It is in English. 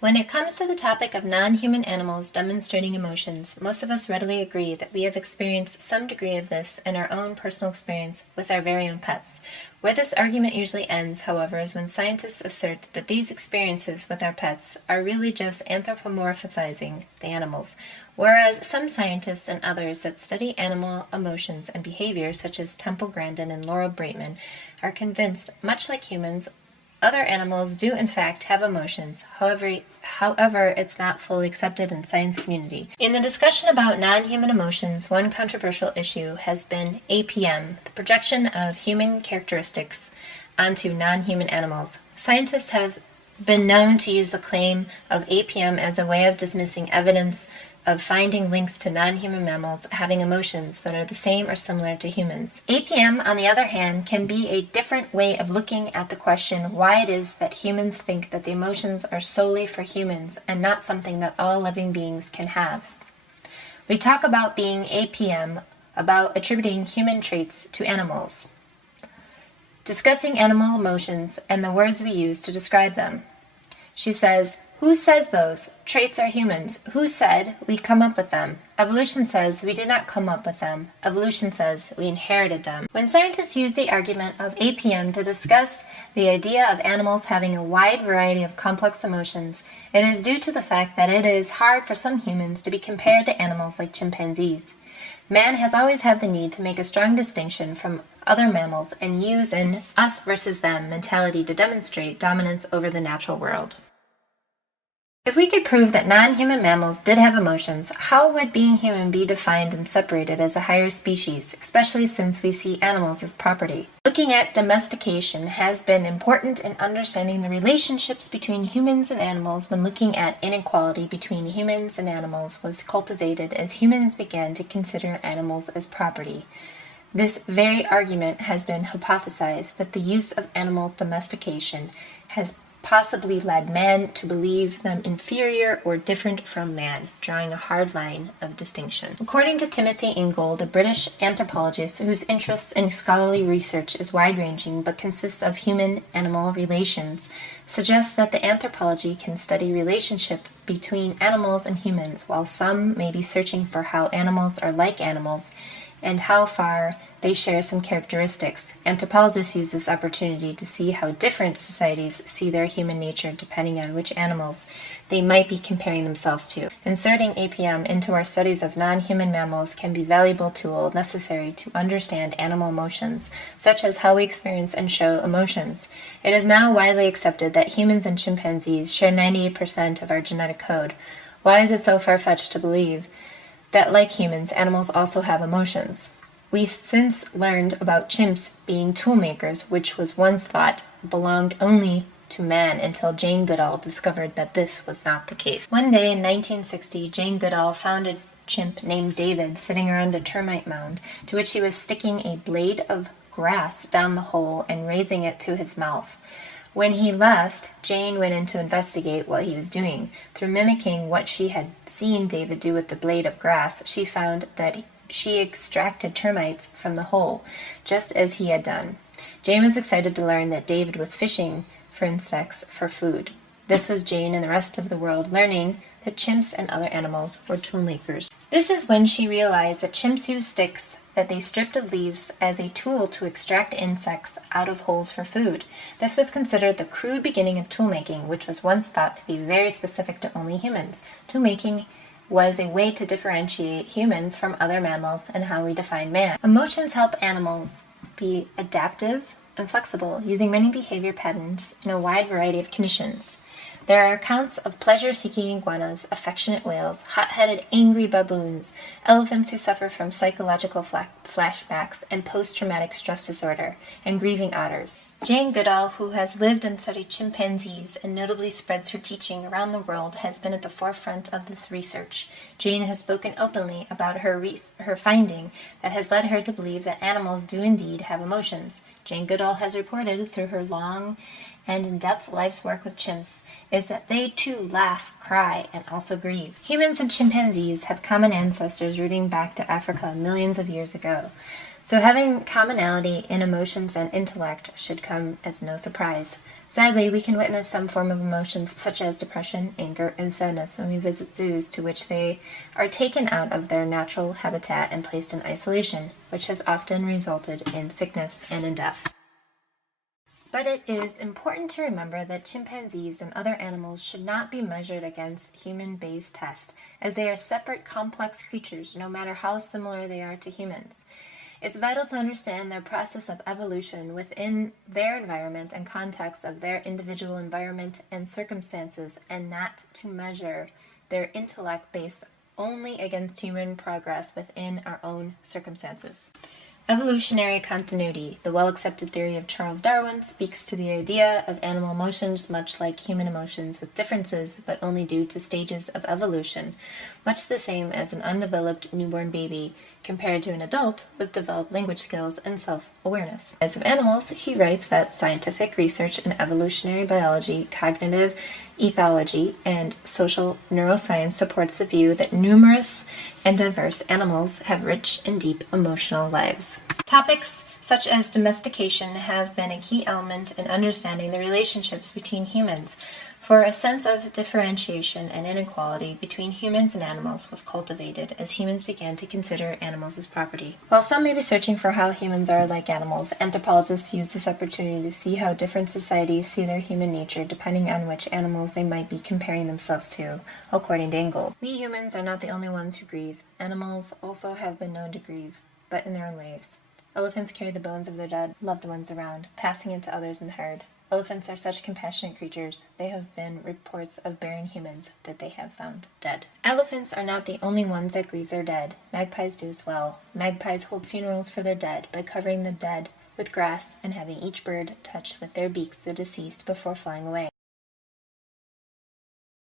When it comes to the topic of non-human animals demonstrating emotions, most of us readily agree that we have experienced some degree of this in our own personal experience with our very own pets. Where this argument usually ends, however, is when scientists assert that these experiences with our pets are really just anthropomorphizing the animals, whereas some scientists and others that study animal emotions and behavior, such as Temple Grandin and Laura Breitman, are convinced, much like humans, other animals do in fact have emotions, however, it's not fully accepted in science community. In the discussion about non-human emotions, one controversial issue has been APM, the projection of human characteristics onto non-human animals. Scientists have been known to use the claim of APM as a way of dismissing evidence of finding links to non-human mammals having emotions that are the same or similar to humans. APM, on the other hand, can be a different way of looking at the question why it is that humans think that the emotions are solely for humans and not something that all living beings can have. We talk about being APM, about attributing human traits to animals, discussing animal emotions and the words we use to describe them. She says, "Who says those? Traits are humans. Who said we come up with them? Evolution says we did not come up with them. Evolution says we inherited them." When scientists use the argument of APM to discuss the idea of animals having a wide variety of complex emotions, it is due to the fact that it is hard for some humans to be compared to animals like chimpanzees. Man has always had the need to make a strong distinction from other mammals and use an us versus them mentality to demonstrate dominance over the natural world. If we could prove that non-human mammals did have emotions, how would being human be defined and separated as a higher species, especially since we see animals as property? Looking at domestication has been important in understanding the relationships between humans and animals when looking at inequality between humans and animals was cultivated as humans began to consider animals as property. This very argument has been hypothesized that the use of animal domestication has possibly led man to believe them inferior or different from man, drawing a hard line of distinction. According to Timothy Ingold, a British anthropologist whose interest in scholarly research is wide-ranging but consists of human-animal relations, suggests that the anthropology can study relationship between animals and humans, while some may be searching for how animals are like animals and how far they share some characteristics. Anthropologists use this opportunity to see how different societies see their human nature depending on which animals they might be comparing themselves to. Inserting APM into our studies of non-human mammals can be a valuable tool necessary to understand animal emotions, such as how we experience and show emotions. It is now widely accepted that humans and chimpanzees share 98% of our genetic code. Why is it so far-fetched to believe that, like humans, animals also have emotions? We since learned about chimps being toolmakers, which was once thought belonged only to man until Jane Goodall discovered that this was not the case. One day in 1960, Jane Goodall found a chimp named David sitting around a termite mound, to which he was sticking a blade of grass down the hole and raising it to his mouth. When he left, Jane went in to investigate what he was doing. Through mimicking what she had seen David do with the blade of grass, she found that she extracted termites from the hole, just as he had done. Jane was excited to learn that David was fishing for insects for food. This was Jane and the rest of the world learning that chimps and other animals were toolmakers. This is when she realized that chimps use sticks that they stripped of leaves as a tool to extract insects out of holes for food. This was considered the crude beginning of toolmaking, which was once thought to be very specific to only humans. Toolmaking was a way to differentiate humans from other mammals and how we define man. Emotions help animals be adaptive and flexible, using many behavior patterns in a wide variety of conditions. There are accounts of pleasure-seeking iguanas, affectionate whales, hot-headed angry baboons, elephants who suffer from psychological flashbacks and post-traumatic stress disorder, and grieving otters. Jane Goodall, who has lived and studied chimpanzees and notably spreads her teaching around the world, has been at the forefront of this research. Jane has spoken openly about her finding that has led her to believe that animals do indeed have emotions. Jane Goodall has reported through her long and in-depth life's work with chimps is that they too laugh, cry, and also grieve. Humans and chimpanzees have common ancestors rooting back to Africa millions of years ago. So having commonality in emotions and intellect should come as no surprise. Sadly, we can witness some form of emotions such as depression, anger, and sadness when we visit zoos to which they are taken out of their natural habitat and placed in isolation, which has often resulted in sickness and in death. But it is important to remember that chimpanzees and other animals should not be measured against human-based tests, as they are separate, complex creatures, no matter how similar they are to humans. It's vital to understand their process of evolution within their environment and context of their individual environment and circumstances, and not to measure their intellect based only against human progress within our own circumstances. Evolutionary continuity, the well-accepted theory of Charles Darwin, speaks to the idea of animal emotions much like human emotions, with differences but only due to stages of evolution, much the same as an undeveloped newborn baby compared to an adult with developed language skills and self-awareness. As of animals, he writes that scientific research in evolutionary biology, cognitive ethology, and social neuroscience supports the view that numerous and diverse animals have rich and deep emotional lives. Topics such as domestication have been a key element in understanding the relationships between humans, for a sense of differentiation and inequality between humans and animals was cultivated as humans began to consider animals as property. While some may be searching for how humans are like animals, anthropologists use this opportunity to see how different societies see their human nature depending on which animals they might be comparing themselves to, according to Goodall. We humans are not the only ones who grieve. Animals also have been known to grieve, but in their own ways. Elephants carry the bones of their dead loved ones around, passing it to others in the herd. Elephants are such compassionate creatures. There have been reports of burying humans that they have found dead. Elephants are not the only ones that grieve their dead. Magpies do as well. Magpies hold funerals for their dead by covering the dead with grass and having each bird touch with their beaks the deceased before flying away.